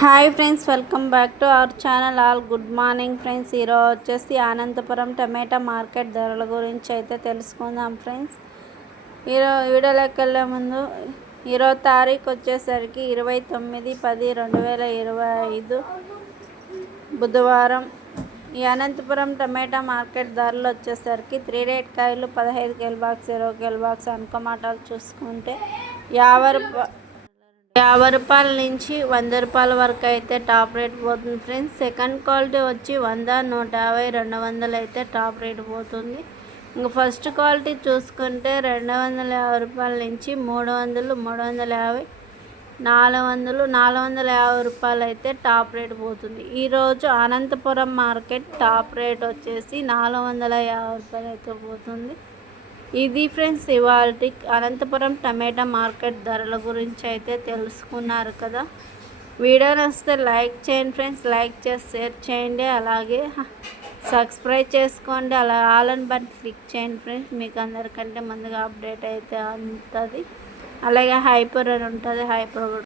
Hi friends welcome back to our channel. All good morning friends. ఈరోజు వచ్చేసి అనంతపురం టమాటా market ధరల గురించి అయితే తెలుసుకుందాం ఫ్రెండ్స్. ఈరోజు వీడియోలోకి వెళ్ళే ముందు ఈరోజు తారీఖు వచ్చేసరికి ఇరవై తొమ్మిది పది రెండు వేల ఇరవై ఐదు బుధవారం. ఈ అనంతపురం టమాటా మార్కెట్ ధరలు వచ్చేసరికి త్రీ రేట్ కాయలు పదహైదు కేల్ బాక్స్ ఇరవై కేల్ బాక్స్ అనుకోమాటాలు చూసుకుంటే యాభై యాభై రూపాయల నుంచి వంద రూపాయల వరకు అయితే టాప్ రేట్ పోతుంది ఫ్రెండ్స్. సెకండ్ క్వాలిటీ వచ్చి వంద నూట యాభై రెండు వందలు అయితే టాప్ రేట్ పోతుంది. ఇంకా ఫస్ట్ క్వాలిటీ చూసుకుంటే రెండు వందల యాభై రూపాయల నుంచి మూడు వందలు మూడు వందల యాభై నాలుగు వందలు నాలుగు వందల యాభై రూపాయలు అయితే టాప్ రేట్ పోతుంది. ఈరోజు అనంతపురం మార్కెట్ టాప్ రేట్ వచ్చేసి నాలుగు వందల యాభై రూపాయలు అయితే పోతుంది. ఇది ఫ్రెండ్స్ ఇవాళ అనంతపురం టమాటా మార్కెట్ ధరల గురించి అయితే తెలుసుకున్నారు కదా. వీడియో నచ్చితే లైక్ చేయండి ఫ్రెండ్స్. లైక్ చేసి షేర్ చేయండి. అలాగే సబ్స్క్రైబ్ చేసుకోండి. అలా ఆల్ అండ్ బట్ క్లిక్ చేయండి ఫ్రెండ్స్. మీకు అందరికంటే ముందుగా అప్డేట్ అయితే అందుతుంది అలాగే హైపర్ అని ఉంటుంది. హైపర్